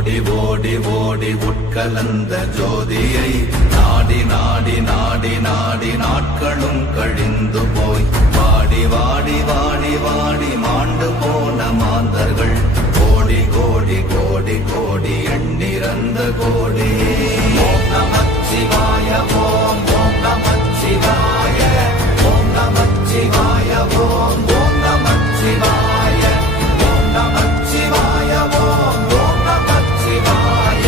ஓடி ஓடி ஓடி உட்கலந்த ஜோதியை நாடி நாடி நாடி நாடி நாட்களும் கழிந்து போய் வாடி வாடி வாடி வாடி மாண்டு போன மாந்தர்கள் கோடி கோடி கோடி கோடி எண்ணிறந்த கோடி. ஓம் நமச்சிவாய ஓம் ஓம் நமச்சிவாய ஓம் நமச்சிவாய ஓம் ஓம் நமச்சிவாய ஓம் நமச்சிவாய ஓம் ஓம் நமச்சிவாய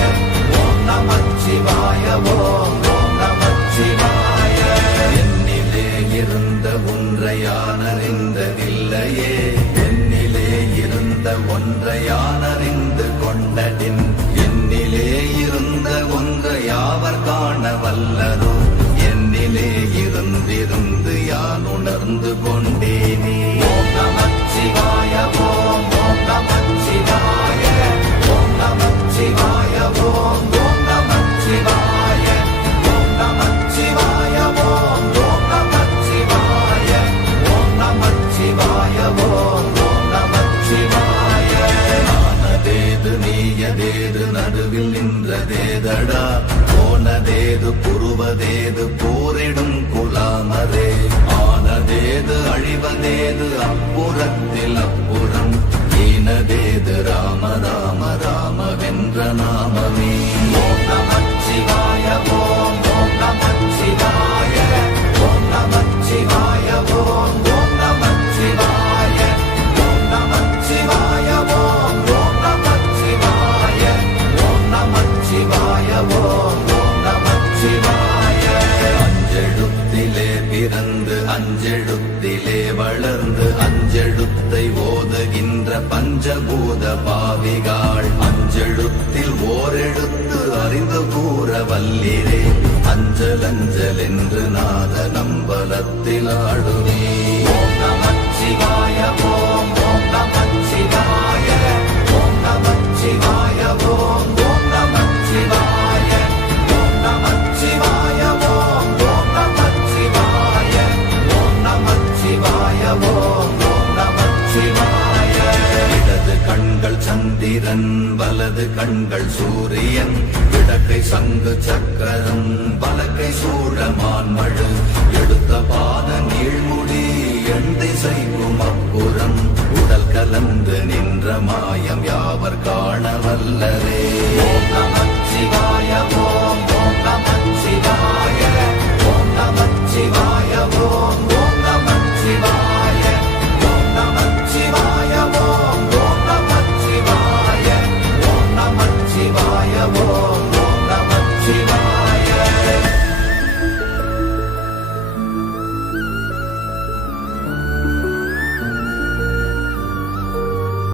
ஓம் நமச்சிவாய ஓம் ஓம் நமச்சிவாய. என்னிலே இருந்த ஒன்றை யான் அறிந்ததில்லையே, என்னிலே இருந்த ஒன்றை யான் அறிந்து கொண்டடின், என்னிலே இருந்த ஒன்றை யாவர் காண வல்லரோ, என்னிலே இருந்திருந்து யான் உணர்ந்து கொண்டேனே. ஓம் நமச்சிவாய ஓம் ஓம் நமச்சிவாய ஓம் நமச்சிவாய ஓம் ஓம் நமச்சிவாய ஓம் நமச்சிவாய ஓம் ஓம் நமச்சிவாய ஓம் நமச்சிவாய ஓம் ஓம் நமச்சிவாய. ஆனதேது நீயதேது நடுவில் நின்றதேதடா, போனதேது புருவதேது போரிடும் குலாமரே, ஆனதேது அழிவதேது அப்புறத்தில் அப்புறம், ஈனதேது ராம ராம ராம வென்ற நாமமே. ஓம் நமச்சிவாய ஓம் ஓம் நமச்சிவாய ஓம் நமச்சிவாய ஓம் ஓம் நமச்சிவாய ஓம் நமச்சிவாய ஓம் ஓம் நமச்சிவாய ஓம் நமச்சிவாய ஓம் ஓம் நமச்சிவாய. அஞ்செழுத்திலே பிறந்து அஞ்செழுத்திலே வளர்ந்து அஞ்செழுத்தை ஓதுகின்ற பஞ்சபூத பாவிகாள், அஞ்செழுத்தில் ஓரெழுத்து அறிந்து கூற வல்லிரே, அஞ்சல் அஞ்சல் என்று நாத நம்பலத்தில் ஆடுவே. ஓம் நமச்சிவாய ஓம் ஓம் நமச்சிவாய ஓம் நமச்சிவாய ஓம் ஓம் நமச்சிவாய ஓம் நமச்சிவாய ஓம் ஓம் நமச்சிவாய ஓம் நமச்சிவாய ஓம் ஓம் நமச்சிவாய. இடது கண்கள் சந்திரன் வலது கண்கள் சூரியன், இடக்கை சங்கு சக்கரம் வலக்கை சூழமான்மழு, எடுத்த பாத நீழ்முடி எண் திசைக்கும் அப்புறம், உடல் கலந்து நின்ற மாயம் யாவர் காண வல்லரே. ஓம் நமச்சிவாய ஓம் ஓம் நமச்சிவாய ஓம் நமச்சிவாய ஓம் ஓம் நமச்சிவாய ஓம் நமச்சிவாய ஓம் ஓம் நமச்சிவாய ஓம் நமச்சிவாய ஓம் ஓம் நமச்சிவாய.